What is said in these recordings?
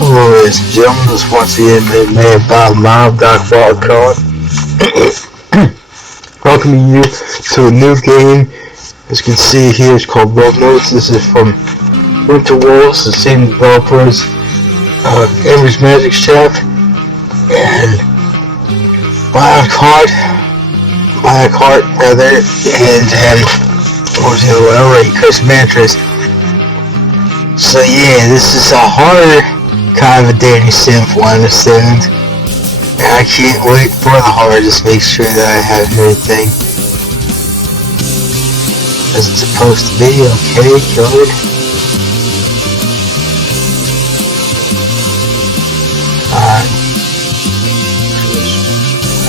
Hello, ladies and gentlemen. This is once again made by Mom Doc Wildcard. Welcoming you to a new game. As you can see here, it's called Love Notes. This is from Winter Wolves, the same developers, Ember's Magic Chef, and Wildcard, rather, and what was the other one? Alright, Chris Mantras. So yeah, this is a horror kind of a dating sim, from what I understand. And I can't wait for the horror, just make sure that I have everything as it's supposed to be. Okay, good.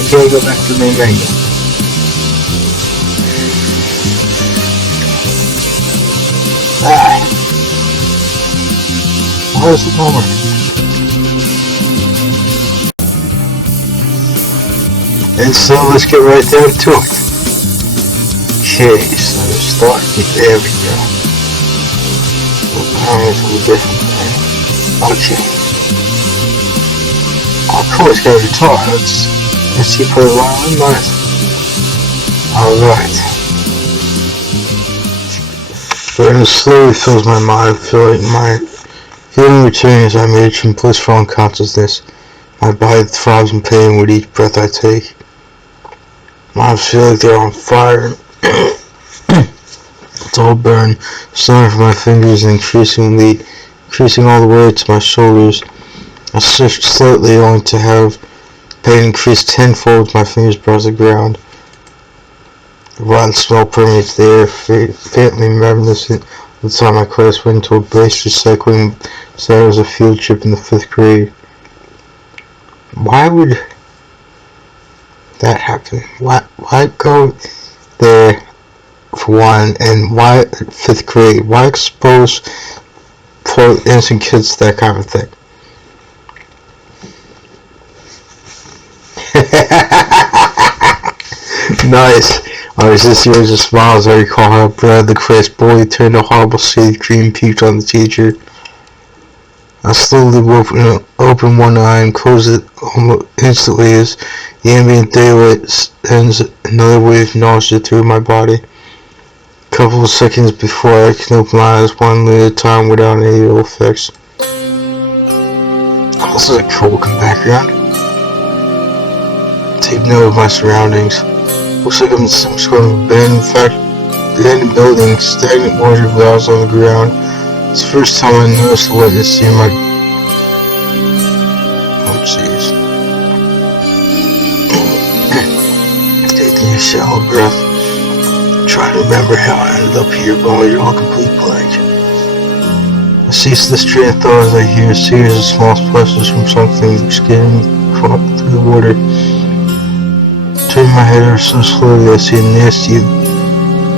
Okay, go back to the main menu. Where's the number? And so let's get right down to it. Okay, so start. There we go. Alright, a little different thing. Okay. Oh, cool, it's got a guitar. Let's see, play the violin. Nice. Alright. But it slowly fills my mind. I feel like my feeling returning as I emerge from blissful unconsciousness. My body throbs in pain with each breath I take. My arms feel like they're on fire. It's all burned, starting from my fingers and increasing all the way to my shoulders. I shift slightly, only to have pain increase tenfold as my fingers browse the ground. The rotten smell permeates the air, faintly reminiscent of the time my class went into a base recycling center as a field trip in the 5th grade. Why would that happen? Why go there for one, and why 5th grade? Why expose poor innocent kids to that kind of thing? Nice. I was this series of smiles. I recall how Brad the Christ bully turned a horrible shade of green puked on the teacher. I slowly open one eye and close it almost instantly as the ambient daylight sends another wave of nausea through my body. A couple of seconds before I can open my eyes one at a time without any ill effects. This is a cool looking background. Take note of my surroundings. Looks like I'm in some sort of abandoned building, stagnant water valves on the ground. It's the first time I noticed the wetness in my... Oh jeez. Taking a shallow breath. Trying to remember how I ended up here, but you're all complete blank. I cease this train of thought as I hear a series of small splashes from something skidding through the water. Turning my head over so slowly I see a nasty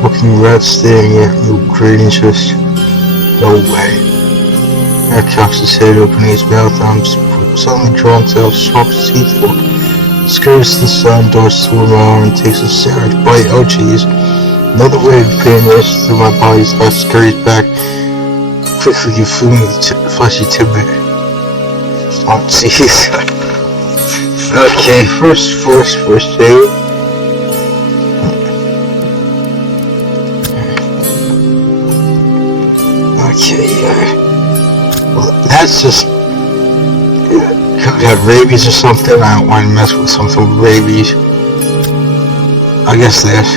looking rat staring at me with great interest. No way. Rat cocks his head, opening his mouth, and I'm suddenly drawn to how sharp his teeth look. Scurries to the side, darts toward my arm, and takes a savage bite. Oh jeez. Another wave of pain races through my body as I scurries back, quickly consuming the fleshy tidbit. Oh jeez. Okay, first aid. Okay, well, that's just... Could have rabies or something. I don't want to mess with something with rabies. I guess that.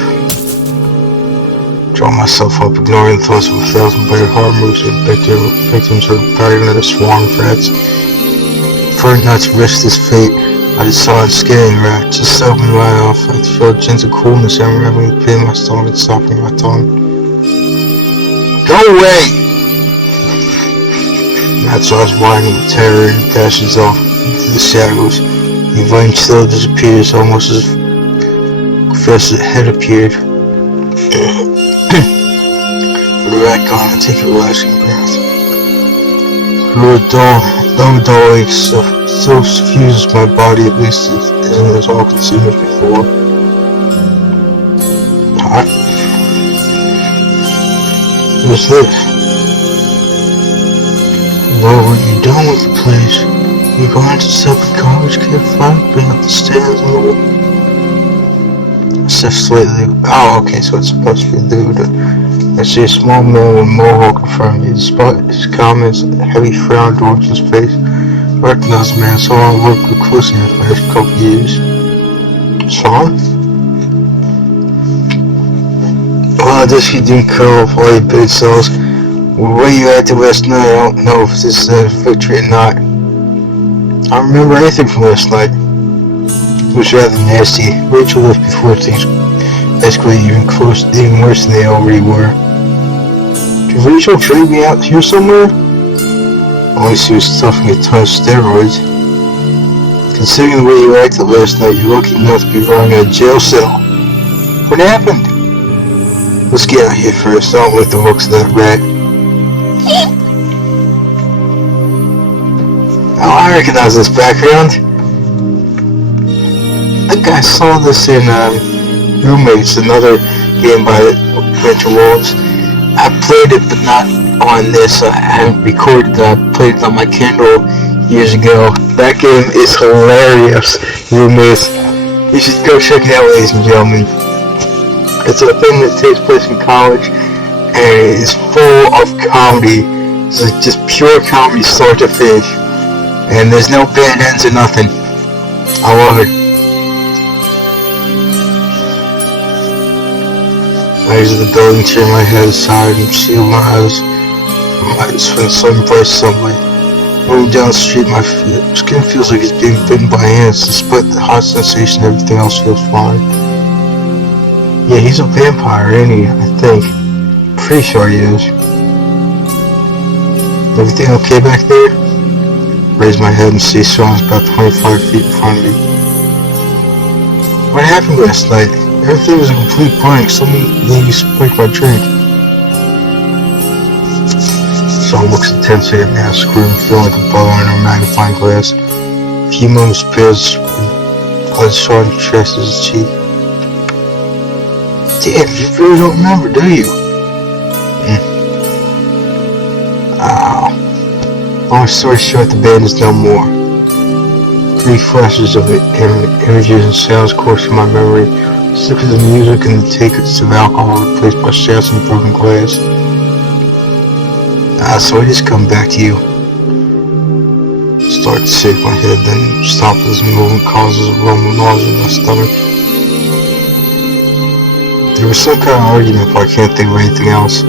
Draw myself up, ignoring the thoughts of 1,000 better horror moves with victims or partying at a swarm of rats. Preferring not to risk this fate, I just saw a scaring rat, just opened right off. I feel a gentle coolness unraveling the pain in my stomach and stopping my tongue. Go away! Rat's eyes widen with terror and dashes off into the shadows. The vine still disappears, almost as if Professor's head appeared. With the rat gone, I take a relaxing breath. Through a dull ache still suffuses my body, at least it isn't as all-consuming as before. Alright. What's this? What were you done with the place. You're going to separate college, can't find been up the stairs and the wall. Step slightly. Oh, okay, so it's supposed to be lewd. I see a small man with a mohawk in front of me. Despite his comments, a heavy frown towards his face. I recognize the man, so I worked with closely in the last couple of years. Sean? Well, I guess you didn't curl off all your big cells. The way you acted last night, I don't know if this is a victory or not. I don't remember anything from last night. It was rather nasty. Rachel left before things escalated even worse than they already were. Did Rachel trade me out here somewhere? Only she was stuffing a ton of steroids. Considering the way you acted last night, you're lucky enough to be running in a jail cell. What happened? Let's get out of here first. I don't like the looks of that rat. Oh, I recognize this background. I think I saw this in Roommates, another game by Winter Wolves. I played it, but not on this. I haven't recorded it. I played it on my Kindle years ago. That game is hilarious. Roommates. You should go check it out, ladies and gentlemen. It's a thing that takes place in college, and it is full of comedy. It's like just pure comedy, start to finish. And there's no bad ends or nothing. I love it. I exit the building, turn my head aside, and seal my eyes from the sudden bright sunlight. Moving down the street, my skin feels like it's being bitten by ants. Despite the hot sensation, everything else feels fine. Yeah, he's a vampire, ain't he? I think. Pretty sure he is. Everything okay back there? Raise my head and see Sean's about 25 feet in front of me. What happened last night? Everything was a complete blank. Someone maybe spiked my drink. Sean looks intensely at me, I scream, feeling like a bug under a magnifying glass. A few moments passed, blood starting to trace his cheek. Damn, you really don't remember, do you? Ow. Long story short, the band is no more. 3 flashes of images and sounds course through my memory. Sick of the music and the takers of alcohol replaced by shouts and broken glass. So I just come back to you. Start to shake my head, then stop as the movement causes a rumble nausea in my stomach. There was some kind of argument, but I can't think of anything else.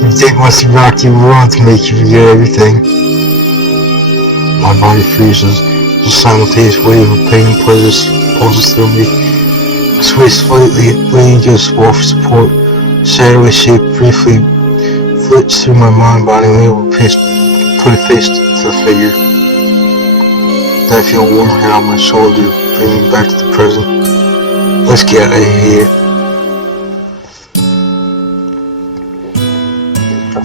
Your dick must have rocked you wrong to make you forget everything. My body freezes. The simultaneous wave of pain and pleasure pulses through me. I sway slightly, leaning against the wall for support. A shadowy shape briefly flits through my mind, but I'm able to put a face to the figure. Then I feel a warm hand on my shoulder, bringing me back to the present. Let's get out of here.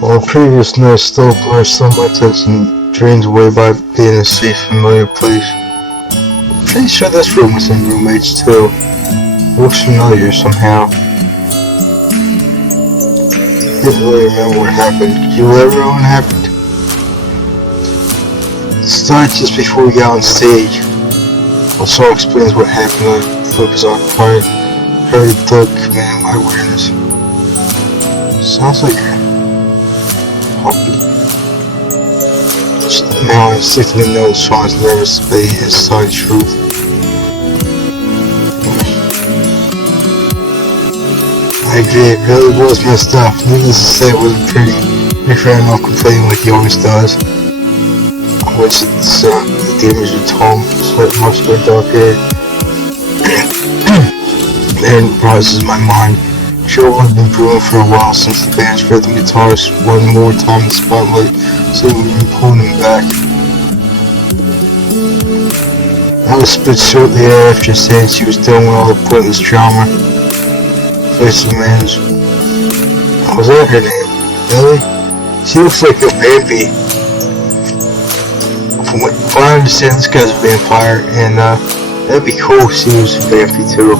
While the previous night still blurs some of my attention, drains away by being a safe, familiar place. Pretty sure this room was in Roommates too. It looks familiar somehow. Didn't really remember what happened. Could you remember what happened? It started just before we got on stage. When Saul explains what happened, I focus on quiet, hurried thought commanding my awareness. Sounds like a heartbeat. Now I instinctively know Sean's nervous, but he has side truth. I agree, it really was messed up. Needless to say, it wasn't pretty. He ran off complaining like he always does. I wish the image were tall, slight muscular, dark hair. Then rises my mind. Joe had been brewing for a while since the band's rhythm guitarist one more time in the spotlight, so we've been pulling him back. I was spit shortly after saying she was done with all the pointless drama. Face of the man is... What was that her name? Really? She looks like a vampy. From what I understand, this guy's a vampire, and that'd be cool if she was a vampy too.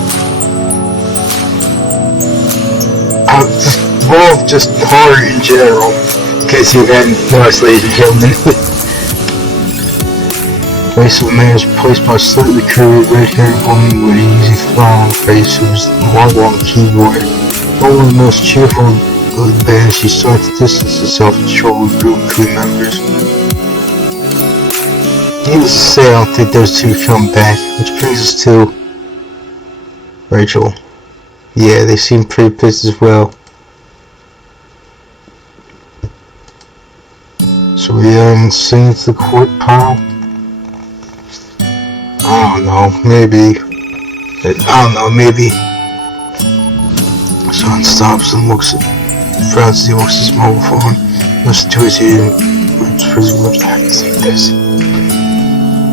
Just horror in general. case you hadn't watched, ladies and gentlemen. Face of a man is replaced by a slightly curvy, red-haired woman with an easy frown on her face who is logged on the keyboard. One of the most cheerful of the band, she starts to distance herself and show a group of crew members. Needless to say, I don't think those two come back, which brings us to Rachel. Yeah, they seem pretty pissed as well. So we sing to the court pile? I don't know, maybe. Son stops and frowns as he looks at his mobile phone. Listens to his ear and presumably acts like this. A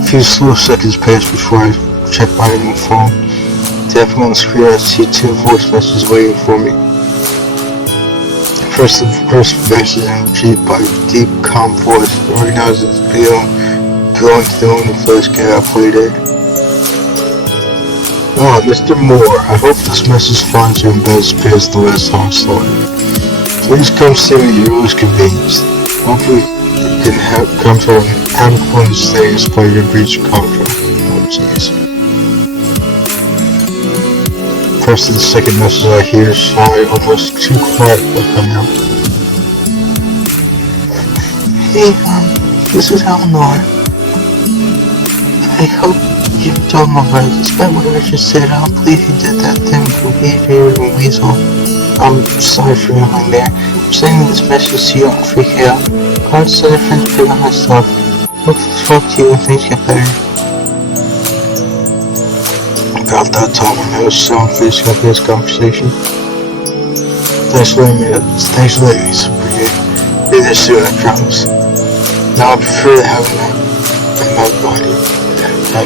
few slow seconds pass before I check my new phone. Tapping on the screen, I see 2 voice messages waiting for me. First message retrieved by deep, calm voice, organized as video going to the only place get out play day. Oh, Mr. Moore, I hope this message finds you in better spirits the last time started. Please come see me at your earliest convenience. Hopefully you can come to an amicable stay despite your breach of contract. Oh, jeez. First of the second message I hear, sorry, almost too quiet for coming up. Hey, this is Eleanor. I hope you told my brother, despite what Richard said, I don't believe he did that thing with Behavior and Weasel. I'm sorry for yelling there. I'm sending this message so you don't freak out. God said if friends pick on my stuff. Hope to talk to you when things get better. About that time I was so unfazed about this conversation. Thanks for letting me, Sabrina. Be there soon, I promise. Now I prefer to have another body. I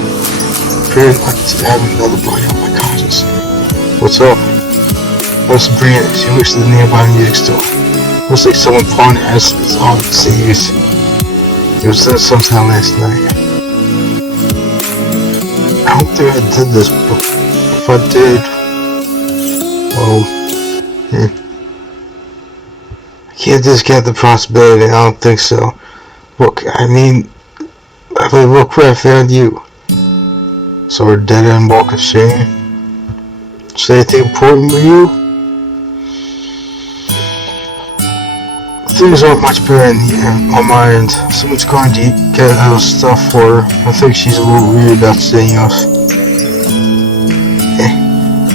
prefer not to have another body on my conscience. What's up? Oh, Sabrina, she works at the nearby music store. Looks like someone pawned her as it's all to use. It was done sometime last night. I don't think I did this, but if I did, well, I can't discount the possibility. I don't think so. Look, I mean, look where I found you. So we're dead end walk of shame. Is there anything important with you? Things aren't much better on my end. Someone's going to get a little stuff for her. I think she's a little weird about seeing us.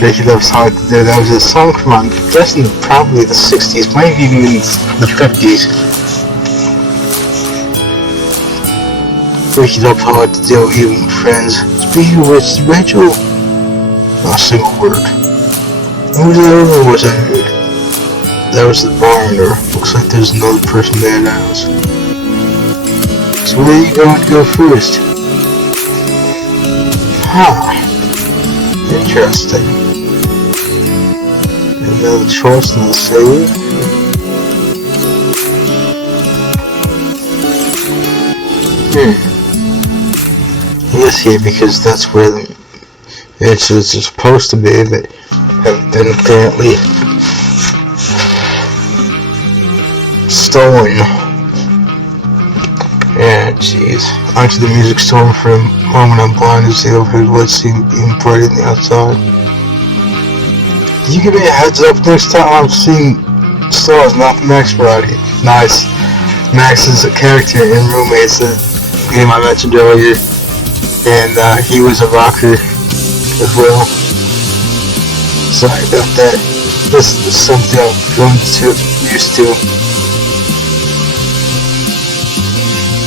Making that was hard to do. That was a song from, I'm guessing, probably the 60s, maybe even the 50s. Making up hard to do even with friends. Speaking of which, Rachel, not a single word. Who was that other voice I heard? That was the bartender. Looks like there's another person there now. So where are you going to go first? Huh. Interesting. Another choice, another save. Yes, here, because that's where the answers are supposed to be, but have been apparently stolen. Yeah, jeez. Onto the music store for a moment. I'm blind as the overhead lights seem being bright in the outside. Can you give me a heads up next time I'm seeing stars, not Max Variety? Nice. Max is a character in Roommates, the game I mentioned earlier, and he was a rocker as well. Sorry about that. This is something I'm used to.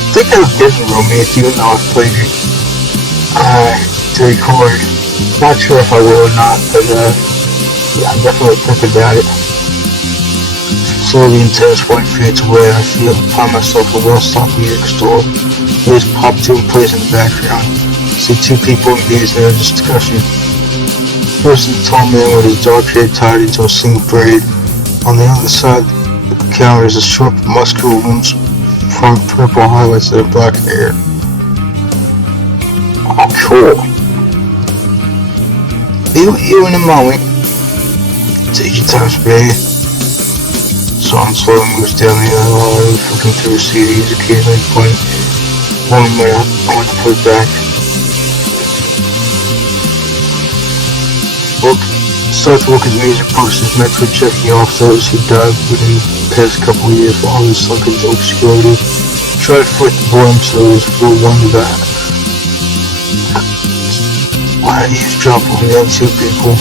I think I've been in Roommates even though I've played it to record. Not sure if I will or not, but yeah, I'm definitely thinking about it. Slowly intense white fades away, I find myself in a well-stocked music store. There's pop tune plays in the background. I see 2 people engaged in a discussion. First is a tall man with his dark hair tied into a single braid. On the other side of the counter is a short, muscular woman front purple highlights of black hair. Oh, cool. Be with you in a moment. Take your time, baby. So on, slowly moves down the aisle, flipping through CDs, occasionally pointing one way up. I want to put it back. Starts looking at music posters meant for checking off those who died within the past couple of years while he sunk into obscurity. Try to foot the boredom so those will wonder that. Why eavesdrop on the other two people?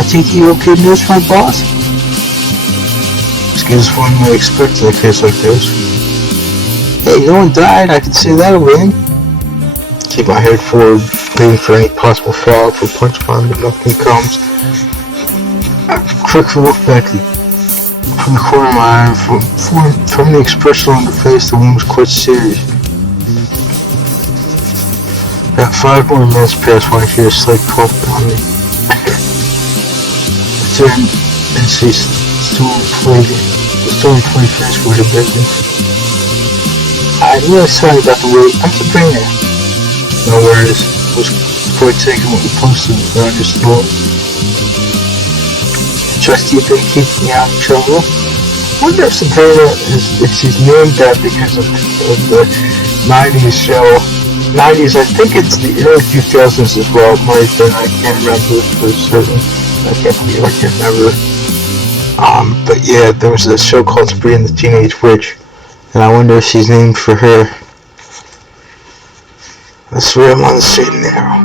I think you okay news from my boss? Excuse one might expect in a case like this. Hey, no one died, I can say that a win. Keep my head forward, waiting for any possible follow-up for punchline, but nothing comes. I quickly look back from the corner of my eye. From the expression on her face, the woman was quite serious. About 5 more minutes pass when I hear a slight cough behind me. I turn and see the storm plate finish with a business. I'm really sorry about the wait. I'm Sabrina. No worries. I was quite taken what we posted without your store. I trust you've been keeping me out of trouble. I wonder if Sabrina if she's named that because of the 90s show. 90s, I think it's the early 2000s as well. It might have been, I can't remember for certain. I can't remember. But yeah, there was a show called Sabrina the Teenage Witch. And I wonder if she's named for her. I swear I'm on the straight and narrow.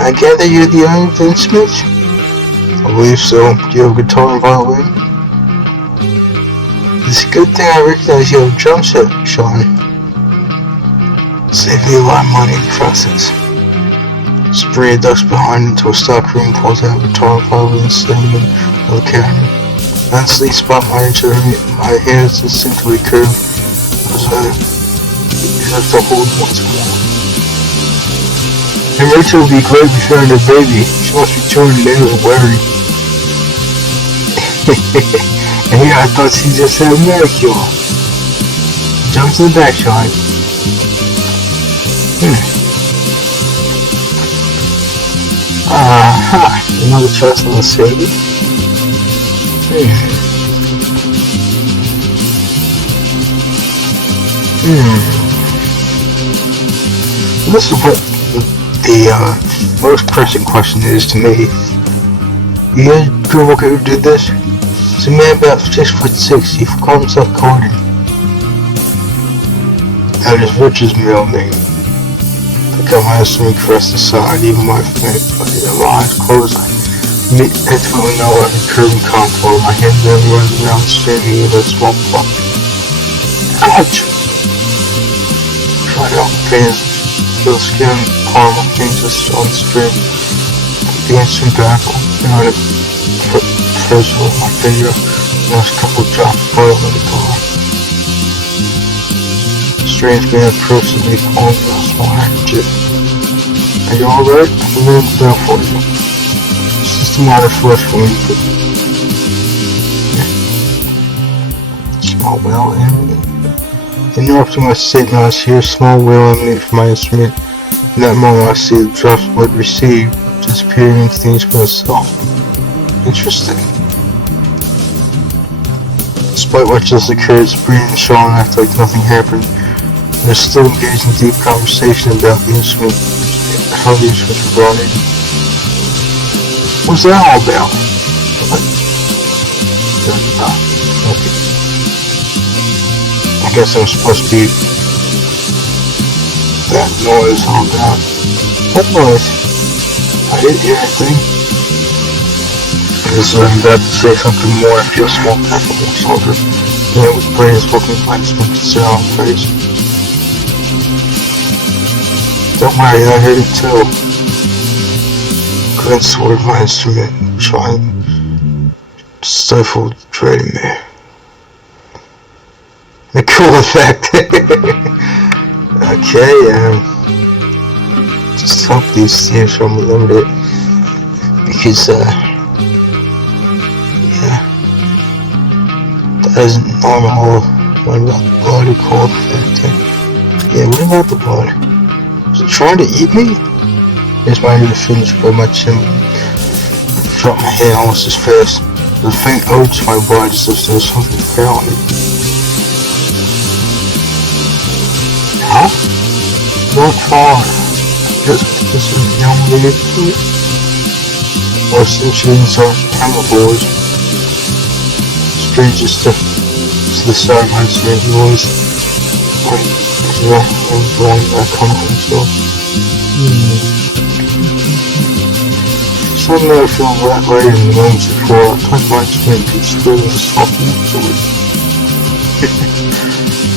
I gather you're the owner of the instruments? I believe so. Do you have a guitar and violin? It's a good thing I recognize you have a drum set, Sean. Save me a lot of money in the process. Sabrina ducks behind into a stock room, pulls out a guitar and violin, standing in the cabinet. Honestly, spot my hands instinctively curve as I to hold once more. And Rachel would be great if having a baby. She must be chewing nails and wearing. And here I thought she just had a manicure. Jump to the back, Sean. Another choice on the city. This is what the most pressing question is to me. You guys prove okay who did this? It's a man about 6'6". He called himself Gordon. That is Rich's middle name. I got my instrument caressed aside, even my eyes closed. I intimately know every curve and contour. My hand then runs around standing in a small block. Ouch! Try to open pains, feel skin, palm of changes on the string. The instant battle, behind a pressure with my finger, and a couple drops of oil in the car. Strange man approaches me, pulling out a small handkerchief. Are you alright? I can move it down for you. It's just a minor flush for me, but... Small whale emanate. Interrupting my statement, I see a small whale emanate from my instrument. In that moment, I see the drops of blood received, disappearing into the instrument itself. Interesting. Despite what just occurred, Sabrina and Sean act like nothing happened. They're still engaged in deep conversation about the instrument, how the instruments were brought in. What's that all about? What? Okay. I guess I'm supposed to be that noise all about. What noise? I didn't hear anything. As I'm about to say something more, I feel a small tap on my shoulder. The man with brains looking like some concern on his face. Don't worry, I heard it too. Couldn't swerve my instrument, trying to stifle the dread in me. The cool effect. Okay, just hope these teams are limited because, yeah, that isn't normal. What about the blood? He called effect. Yeah, what about the blood? Was it trying to eat me? Here's my new finish by my chin. Drop my hand almost as fast. The faint urge to my body as if there was something failing. Huh? Not far. Just this is young lady. Or since are herbivores. Stranger stuff to the side of my strange voice. Like, I'm going back home from myself. Suddenly I feel right in the moments before I touch my skin to still and soften to it.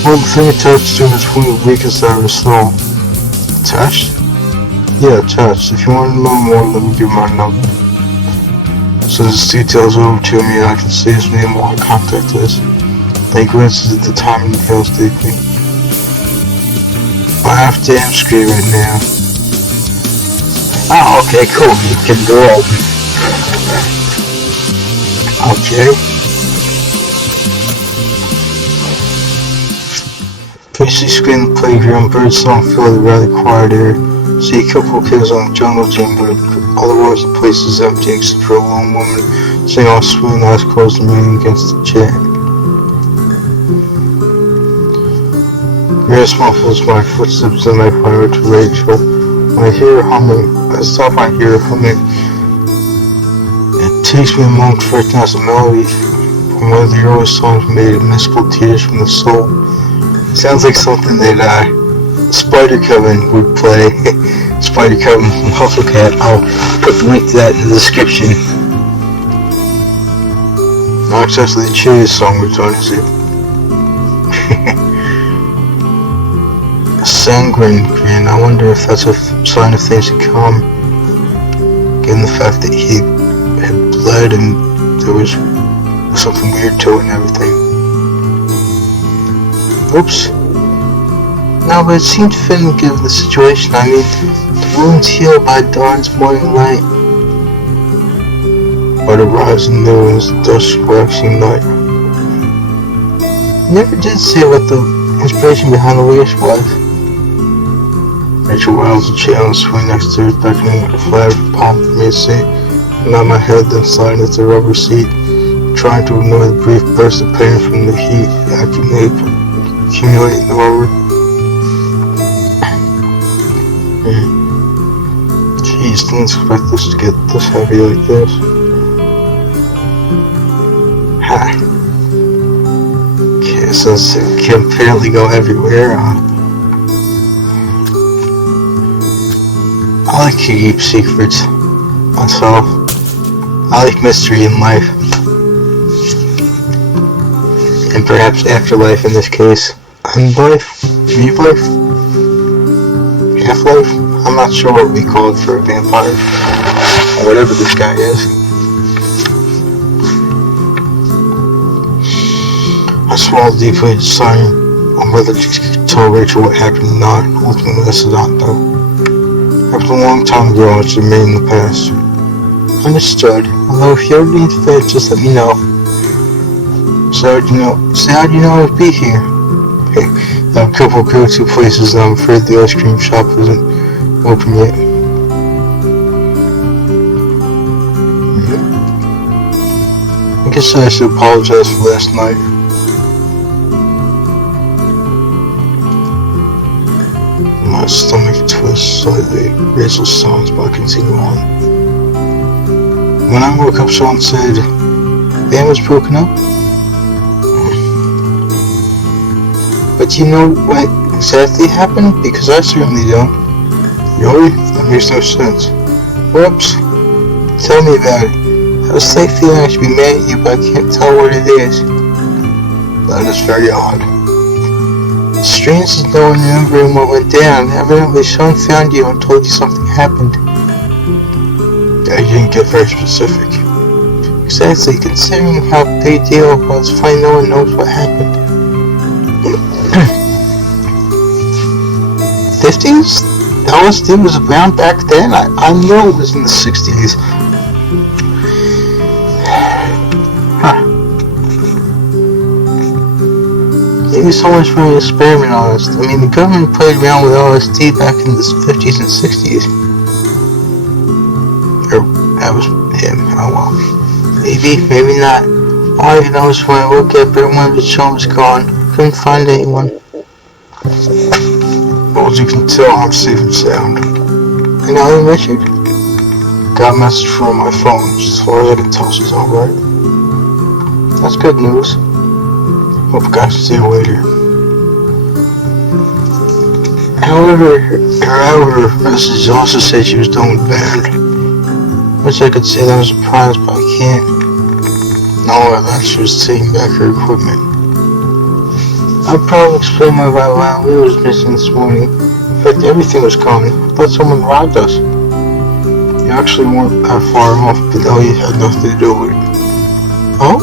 Well, the thing attached to his food weakest I ever saw. Attached? Yeah, attached. If you want to know more, let me give my number. So this details over to me and I can see his name while I contact this. They glances at the time and inhales deeply. I have to damn scream right now. Oh, okay, cool. You can go over. Okay. Pacey screen the playground, birdsong filled the rather quiet air. See a couple of kids on the jungle gym, but otherwise the place is empty except for a lone woman sitting on a swing, eyes closed and leaning against the chair. Very small feels my footsteps and I fire to Rachel. When I hear her humming, I stop and I hear her humming. It takes me a moment to recognize the melody from one of the earliest songs made of mystical tears from the soul. It sounds like something that Spider Coven would play. Spider Coven from Hufflecat. I'll put the link to that in the description. Not exactly the cheeriest song we're doing, is it? A sanguine grin. I wonder if that's a sign of things to come. Given the fact that he had bled and there was something weird to it and everything. Oops. No, but it seemed to fit in given the situation. I mean, the wounds heal by dawn's morning light. But it rising new as the dusk waxing night. You never did say what the inspiration behind the lyrics was. Rachel wails the chair on the swing next to her, beckoning with a flag of palm for me to see. I nod my head, then slide into the rubber seat, trying to ignore the brief burst of pain from the heat accumulating the rubber. Jeez, didn't expect this to get this heavy like this. Ha! Okay, so it can apparently go everywhere. I like to keep secrets myself. I like mystery in life. And perhaps afterlife in this case. Unlife? Re-life? Half-life? I'm not sure what we call it for a vampire. Or whatever this guy is. I swallowed deeply, deciding on whether to tell Rachel what happened or not. Ultimately, I said not, though. Happened a long time ago, it's remained in the past. Understood. Although if you ever need to vent, just let me know. So how'd you know I'd be here? Hey, I have a couple of go-to places and I'm afraid the ice cream shop isn't open yet. I guess I should apologize for last night. My stomach twists slightly. Rachel sounds, but I continue on. When I woke up, someone said, "The band was broken up." But you know what exactly happened? Because I certainly don't. Really? That makes no sense. Whoops. Tell me about it. I have a slight feeling I should be mad at you, but I can't tell what it is. That is very odd. Strange as no one remembering what went down. Evidently someone found you and told you something happened. Yeah, you didn't get very specific. Exactly, considering how big a deal it was, finally no one knows what happened. 50s? LSD was around back then? I know it was in the 60s. Huh. Maybe someone's running an experiment on us. I mean, the government played around with LSD back in the 50s and 60s. Or, that was him. Oh well. Maybe, maybe not. All I know is when I woke up, everyone at the show was gone. Couldn't find anyone. Well, as you can tell, I'm safe and sound. And Alan Richard? Got a message from my phone. As far as I can tell, she's alright. That's good news. Hope you guys see you later. However, her message also said she was done with band. Wish I could say that was a surprise, but I can't. No, that she was taking back her equipment. I'll probably explain my why we was missing this morning. In fact, everything was gone. I thought someone robbed us. You actually weren't that far off, but no, you had nothing to do with it. Oh?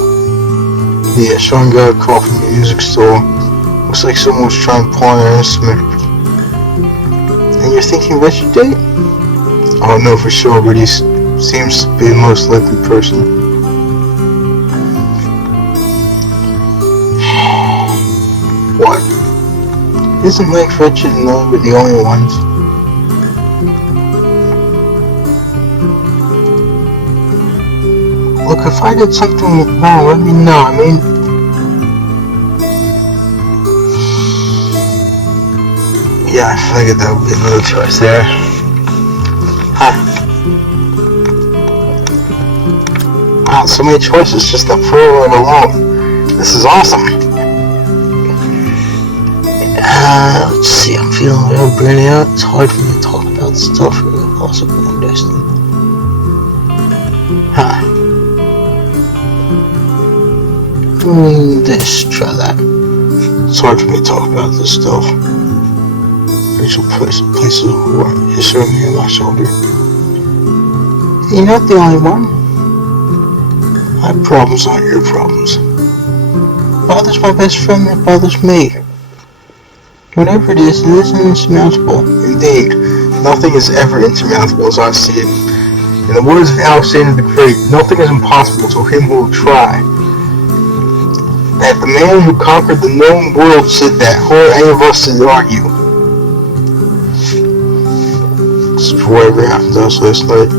Yeah, Sean got a call from the music store. Looks like someone was trying to pull on our instrument. And you're thinking Richard did it? I don't know for sure, but he seems to be the most likely person. What? It isn't like Richard and I were the only ones. Look, if I did something wrong, let me know. I mean... Yeah, I figured that would be another choice there. Huh. Wow, so many choices just to prove I'm alone. This is awesome. Let's see, I'm feeling real burning out. It's hard for me to talk about stuff or also being destined. Huh. Try that. It's hard for me to talk about this stuff. Rachel places is certainly on my shoulder. You're not the only one. My problems aren't your problems. It bothers my best friend, it bothers me. Whatever it isn't insurmountable. Indeed, nothing is ever insurmountable as I see it. In the words of Alexander the Great, nothing is impossible to him who will try. That the man who conquered the known world said that, who are any of us to argue? This is whatever happened to us last night.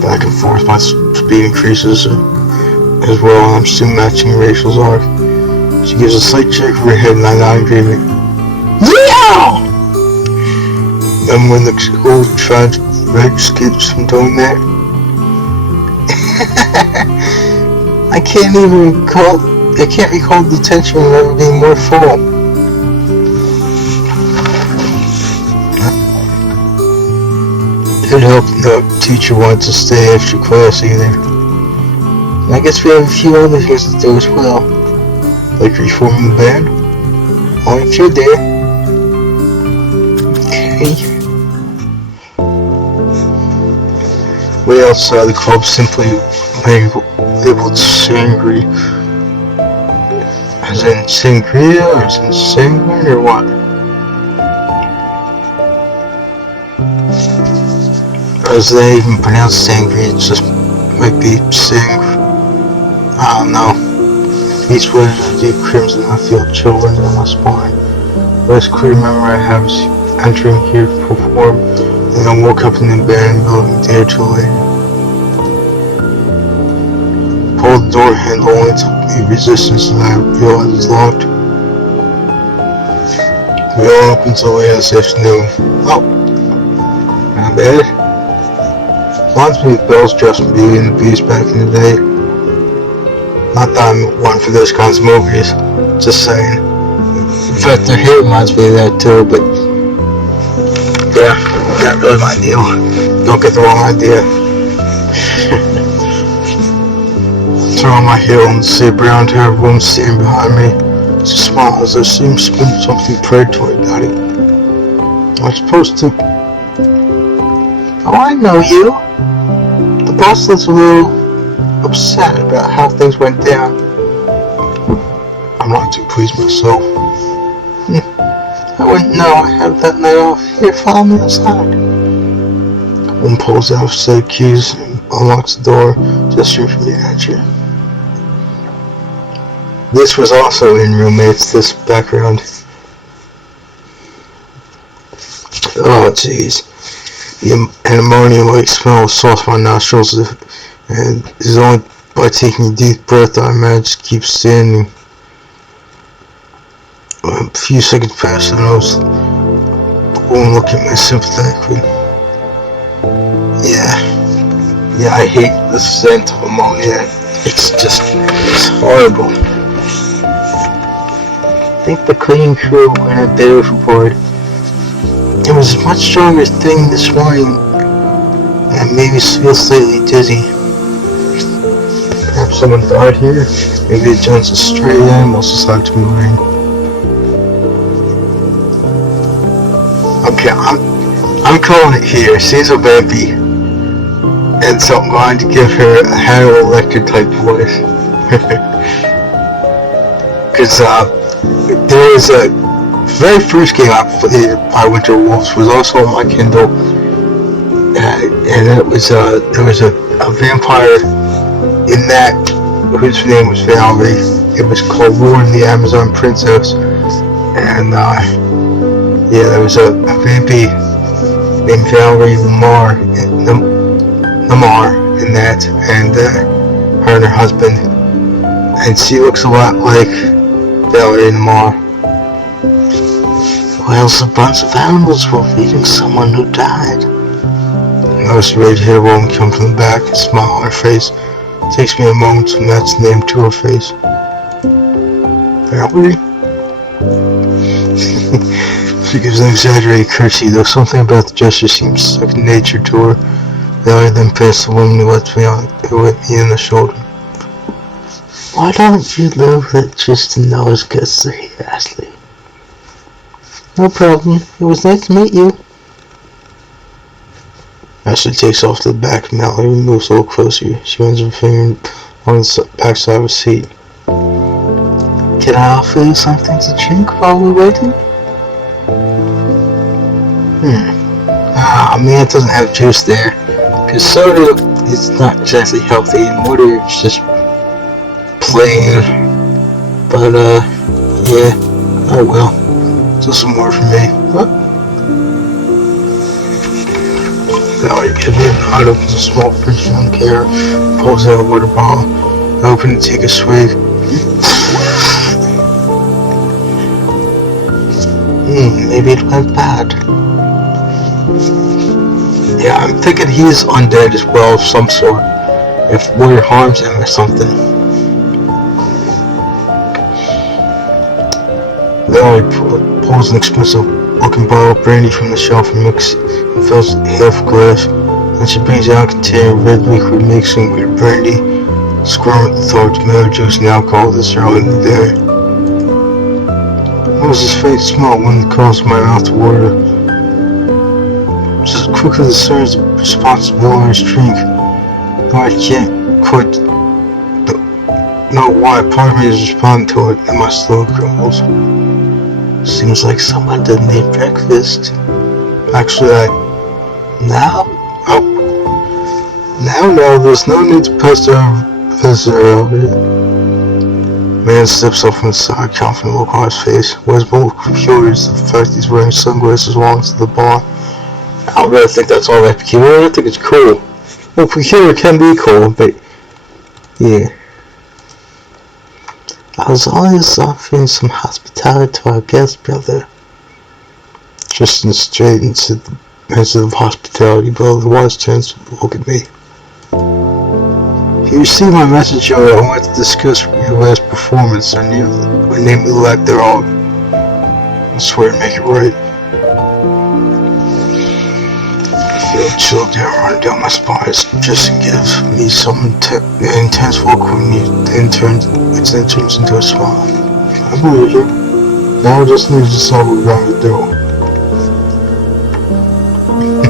Back and forth, my speed increases as well, and I'm soon matching Rachel's arc. She gives a slight shake of her head, and I nod agreement. Yeah! Remember when the school tried to prevent kids from doing that? I can't recall the detention ever being more full. It helped the teacher wanted to stay after class either. And I guess we have a few other things to do as well. Like reforming the band. Only if you're there. Okay. Way outside the club, simply labeled sangria. As in sangria, or as in sanguine, or what? Or is they even pronounced sangria? It just might be sang. I don't know. Each word is a deep crimson. I feel chilling down my spine. The last clear memory I have is entering here to perform, and I woke up in the band building a day or two later. Pulled the door handle only to meet resistance, and I realized it's locked. We all opened until late this afternoon. Oh, not bad. Reminds me of Bell's Just Beauty and the Beast back in the day. Not that I'm one for those kinds of movies, just saying. In fact, their hair reminds me of that too, but yeah, not really my deal. Don't get the wrong idea. Turn on my heel and see a brown haired woman standing behind me. She smiles as there seems to be something predatory about it. I'm supposed to... Oh, I know you. The boss looks a little upset about how things went down. I'm not too pleased myself. I wouldn't know I had that night off. Here, follow me inside. One pulls out a set of keys and unlocks the door, gesturing for me to enter. This was also in roommates, this background. Oh, jeez. The ammonia-like smell of sauce in my nostrils, and it's only by taking a deep breath that I manage to keep standing. A few seconds passed, and I was the woman looking at me sympathetically. Yeah, I hate the scent of ammonia. It's horrible. I think the cleaning crew went a bit overboard. It was a much stronger thing this morning, and made me feel slightly dizzy. Perhaps someone died here. Maybe the giants of stray animals decided to be rain. Okay, I'm calling it here. She's a vampy, and so I'm going to give her a Hannibal Lecter type voice. Because there was a very first game I played by Winter Wolves was also on my Kindle, and it was there was a vampire in that whose name was Valerie. It was called Lauren the Amazon Princess, and there was a vampy named Valerie Lamar in that, and her and her husband, and she looks a lot like Valerie Lamar. Well, a bunch of animals were feeding someone who died. I noticed a red-haired woman come from the back and smile on her face. It takes me a moment to match the name to her face. Valerie? She gives an exaggerated curtsy, though something about the gesture seems second nature to her. Valerie then passed the woman who hit me in the shoulder. Why don't you leave it just to know as good as Ashley? No problem. It was nice to meet you. Ashley takes off to the back and Mallory moves a little closer. She runs her finger on the backside of her seat. Can I offer you something to drink while we're waiting? Man, it doesn't have juice there. Because soda is not exactly healthy, and water is just plain. But, yeah, oh well. Just some more for me. What? Valerie gives me a nod, opens a small fridge on the counter, pulls out a water bottle. I open it to take a swig. Maybe it went bad. Yeah, I'm thinking he's undead as well of some sort. If water harms him or something. Valerie pulls an expensive looking bottle of brandy from the shelf and fills half a glass. Then she brings out a container of red liquid mixing with brandy, squirming at the thought of tomato juice and alcohol this early in the day. What was this faint smell when it caused my mouth to water? Just as quickly discerns the responsibility's drink. No, I can't quite know why part of me is responding to it, and my stomach grumbles. Seems like someone didn't eat breakfast. Actually, no, there's no need to pester our visitor over it. Man steps up from the side, confident look on his face. What is more peculiar is the fact he's wearing sunglasses while into the bar. I don't really think that's all that peculiar. I think it's cool. Well, peculiar can be cool, but yeah. I was always offering some hospitality to our guest brother. Tristan straight into the method of hospitality, but otherwise turns to look at me. If you received my message, I want to discuss your last performance or name the lack thereof. I swear to make it right. I feel a chill running down my spine. Tristan gives me some intense look when it turns into a smile. I believe you. Now I just need to solve what we're going to do.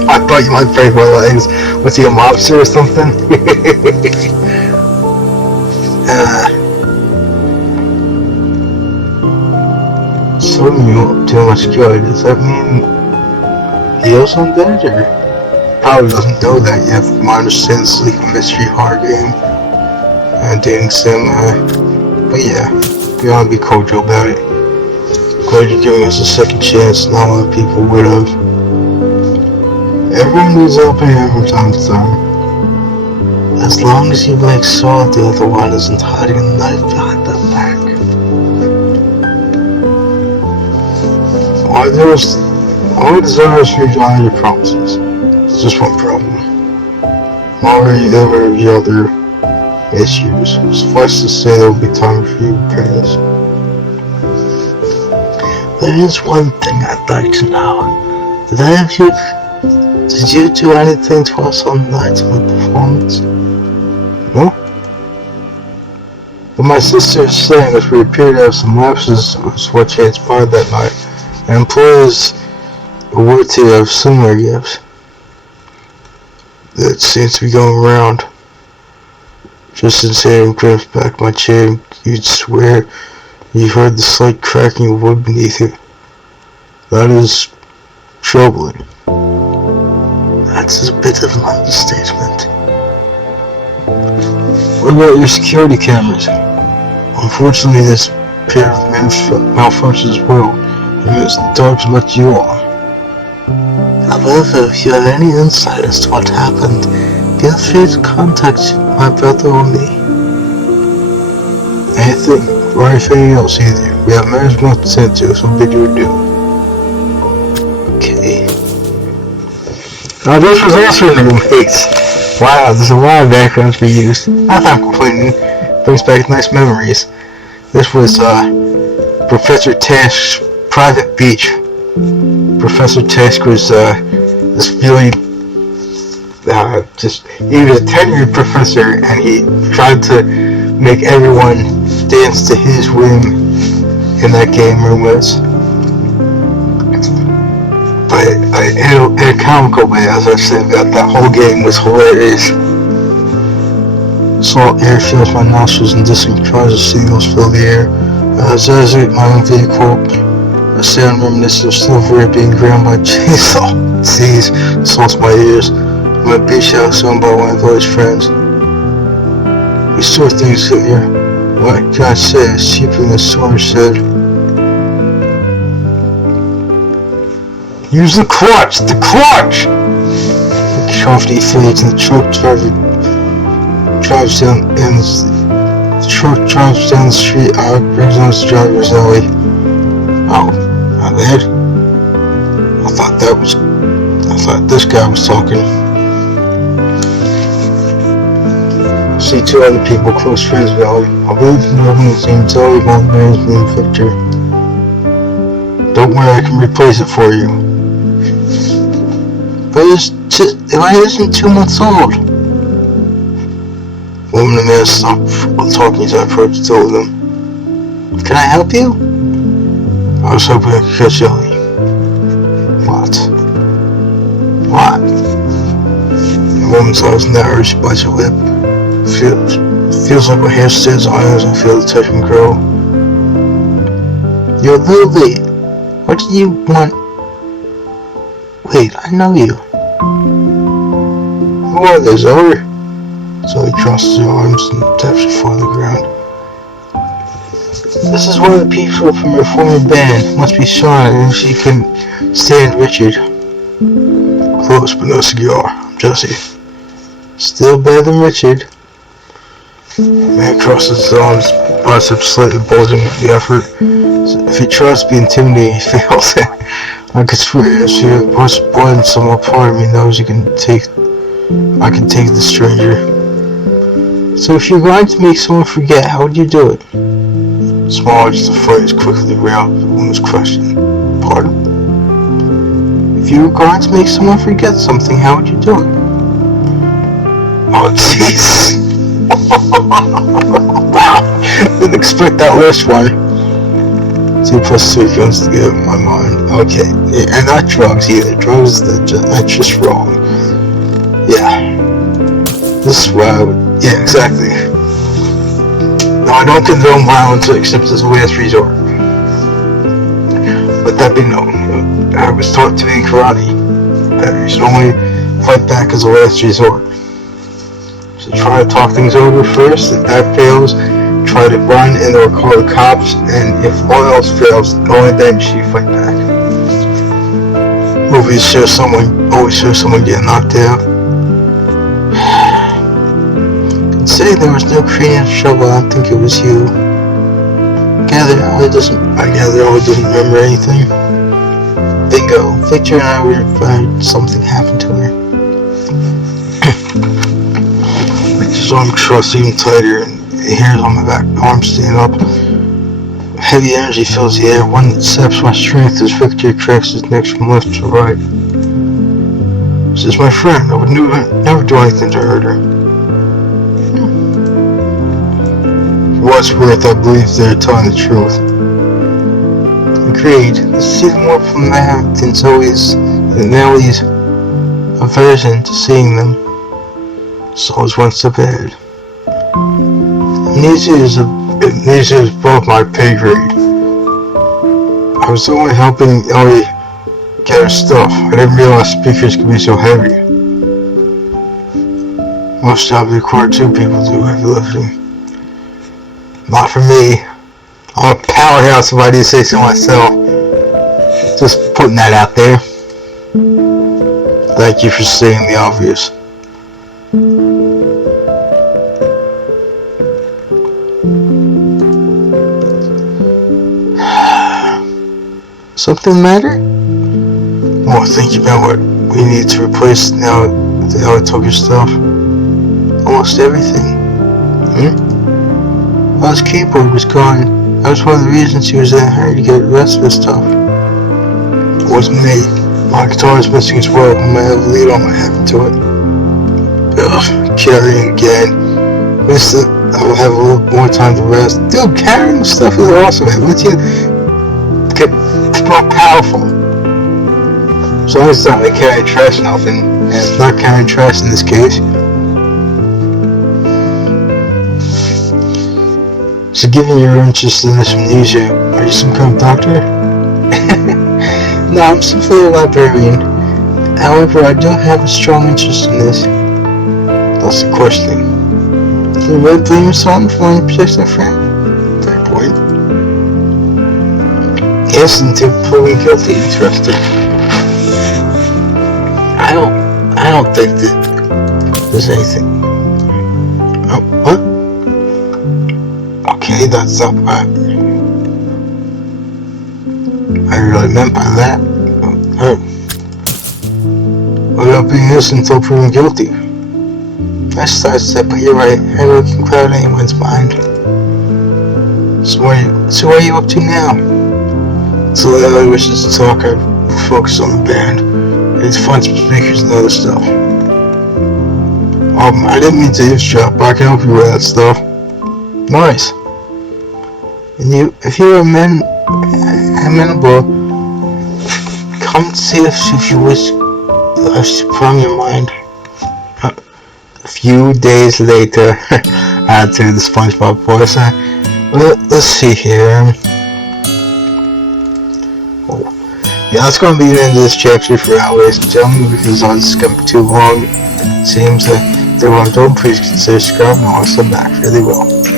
I thought you might break my legs. Was he a mobster or something? So you too much good. Does that mean he also undead, or probably doesn't know that yet? From my understanding, it's like a mystery horror game and dating sim. But yeah, we ought to be cordial about it. Glad you're giving us a second chance. Not a lot of people would have. Everyone needs a helping hand from time to time. As long as you make sure the other one isn't hiding a knife behind their back. All I desire is for you to honor your promises. It's just one problem. I'm already over the other issues. Suffice to say there will be time for you to pay this. There is one thing I'd like to know. Did you do anything to us on the night of the performance? No? What my sister is saying is we appear to have some lapses with what transpired that night, and employees are worthy of similar gifts. That seems to be going around. Just as Sam gripped back my chair, you'd swear you heard the slight cracking of wood beneath it. That is troubling. That's a bit of an understatement. What about your security cameras? Unfortunately, this pair of malfunctions as well, and it's dark to let you on. However, if you have any insight as to what happened, feel free to contact my brother or me. Anything or anything else either. We have marriage month to send to, so bid you adieu. Okay. Now this was also in the movies. Wow, there's a lot of backgrounds we used. I'm not complaining. Brings back nice memories. This was Professor Task's private beach. Professor Task was this really he was a tenured professor, and he tried to make everyone dance to his whim in that game room was. But in a comical way, as I said, that whole game was hilarious. Salt air fills my nostrils and distant cries of seagulls fill the air. As I exit my own vehicle, a sound reminiscent of silverware being ground by chainsaw seas salts my ears. I'm at a beach house owned by one of Lloyd's friends. We store things here. What can I say? It's cheaper than the storage said. Use the clutch! The clutch! The company fades and the truck drives down the street. I brings on the driver's alley. Oh, my bad. I thought this guy was talking. I see two other people, close friends of ours. I believe in the museum Zoe about Mary's being picture. Don't worry, I can replace it for you. But it isn't 2 months old. Woman and man stopped talking as I approached the two of them. Can I help you? I was hoping I could catch Ellie. What? The woman's eyes narrow, she bites her lip. Feels like my hair stands on eyes and I feel the tension grow. You're Lily. What do you want? Wait, I know you. Who are they, Zoe? Zoe crosses her arms and taps her foot on the ground. This is one of the people from her former band. Must be Shauna, and she couldn't stand Richard. Close, but no cigar. I'm Jesse. Still better than Richard. Man crosses his arms, biceps slightly bulging with the effort. So if he tries to be intimidating, he fails. I could swear if she was born, some part of me knows I can take the stranger. So if you're going to make someone forget, how would you do it? Small, just a phrase quickly around the woman's question. Pardon? If you were going to make someone forget something, how would you do it? Oh, jeez. Wow. Didn't expect that last one. 2 plus 2 comes together in my mind. Okay. Yeah, and not drugs either. Drugs, that's just wrong. Yeah. This is why I would... Yeah, exactly. No, I don't condone violence except as a last resort. Let that be known. I was taught to be in karate. You should only fight back as a last resort. So try to talk things over first. If that fails, try to run and or call the cops. And if all else fails, only then should you fight back. Movies show someone always show someone getting knocked out. Say there was no creating trouble. I think it was you. I gather Ollie doesn't remember anything. Bingo. Victor and I were fine. Something happened to her. Victor's arm trusts even tighter, and the hairs on my back arm stand up. Heavy energy fills the air. One that saps my strength as Victor cracks his neck from left to right. She's my friend. I would never do anything to hurt her. For what's worth, I believe they're telling the truth. Agreed. To see them more from that than Zoe's and Nellie's aversion to seeing them. It's always one step ahead. Amnesia is above my pay grade. I was only helping Ellie get her stuff. I didn't realize speakers could be so heavy. Most jobs require two people to do heavy lifting. Not for me. I'm a powerhouse if I do say so myself. Just putting that out there. Thank you for saying the obvious. Something the matter? More thinking about what we need to replace now that Ellie took your stuff. Almost everything. Well, his keyboard was gone. That was one of the reasons he was in a hurry to get the rest of his stuff. It wasn't me. My guitar was missing as well. I might have a lead on what happened to it. Ugh, carrying again. I will have a little more time to rest. Dude, carrying stuff is awesome. Once you get more powerful. As long as it's not like carrying trash enough, and it's not carrying trash in this case. So given your interest in this amnesia, are you some kind of doctor? No, I'm simply a librarian. However, I do have a strong interest in this. That's the question. Can you really blame yourself for wanting to protect my friend? Fair point. Yes, until proven guilty, interesting. I don't think that there's anything. Oh, what? Okay, that's not what I really meant by that. What about being innocent until proven guilty? I started that, but you're right. I really can cloud anyone's mind. So what are you up to now? So that Ellie wishes to talk, I focus on the band. It's fun speakers and other stuff. I didn't mean to eavesdrop, but I can help you with that stuff. Nice. And if you're amenable, come see us if you wish from your mind. A few days later, add to the SpongeBob voice. Let's see here. Yeah, that's going to be the end of this chapter for now, ladies and gentlemen, because it's going to be too long. It seems that if they want to, please consider subscribing, and I'll send back really well.